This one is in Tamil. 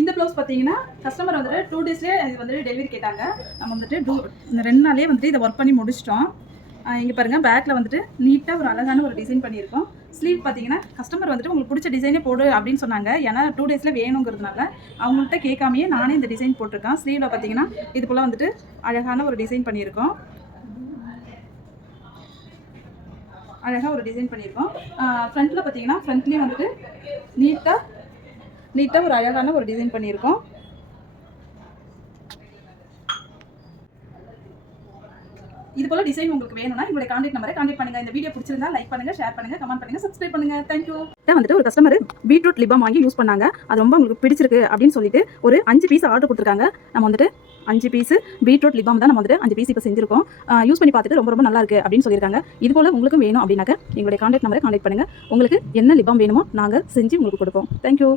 இந்த ப்ளவுஸ் பார்த்தீங்கன்னா கஸ்டமர் வந்துட்டு 2 டேஸ்லேயே இது வந்துட்டு டெலிவரி கேட்டாங்க. நம்ம வந்துட்டு இந்த 2 நாள்லேயே வந்துட்டு இதை ஒர்க் பண்ணி முடிச்சிட்டோம். இங்கே பாருங்கள், பேக்கில் வந்துட்டு நீட்டாக ஒரு அழகான ஒரு டிசைன் பண்ணியிருக்கோம். ஸ்லீவ் பார்த்தீங்கன்னா கஸ்டமர் வந்துட்டு உங்களுக்கு பிடிச்ச டிசைனே போடு அப்படின்னு சொன்னாங்க. ஏன்னா 2 டேஸில் வேணுங்கிறதுனால அவங்கள்ட்ட கேட்காமையே நானே இந்த டிசைன் போட்டிருக்கேன். ஸ்லீவில் பார்த்தீங்கன்னா இது போல் வந்துட்டு அழகான ஒரு டிசைன் பண்ணியிருக்கோம். ஃப்ரண்ட்டில் பார்த்தீங்கன்னா ஃப்ரண்ட்லேயும் வந்துட்டு நீட்டாக ஒரு அழகான ஒரு டிசைன் பண்ணியிருக்கோம். இது போல டிசைன் உங்களுக்கு வேணும்னா எங்களுடைய கான்டாக்ட் நம்பரை கான்டாக்ட் பண்ணுங்க. இந்த வீடியோ பிடிச்சிருந்தா லைக் பண்ணுங்க, ஷேர் பண்ணுங்க, கமெண்ட் பண்ணுங்க, சப்ஸ்கிரைப் பண்ணுங்க. தேங்க்யூ. வந்துட்டு ஒரு கஸ்டமர் பீட்ரூட் லிப் பாம் வாங்கி யூஸ் பண்ணாங்க. அது ரொம்ப உங்களுக்கு பிடிச்சிருக்கு அப்படின்னு சொல்லிட்டு ஒரு 5 பீஸ் ஆர்டர் கொடுத்துருக்காங்க. நம்ம வந்துட்டு 5 பீஸ் பீட்ரூட் லிப் பாம் தான் நம்ம வந்துட்டு 5 பீஸ் இப்போ செஞ்சிருக்கோம். யூஸ் பண்ணி பார்த்துட்டு ரொம்ப நல்லா இருக்கு அப்படின்னு சொல்லியிருக்காங்க. இது போல உங்களுக்கும் வேணும் அப்படின்னாக்க எங்களுடைய கான்டாக்ட் நம்பரை கான்டாக்ட் பண்ணுங்க. உங்களுக்கு என்ன லிப் பாம் வேணுமோ நாங்கள் செஞ்சு உங்களுக்கு கொடுப்போம். தேங்க்யூ.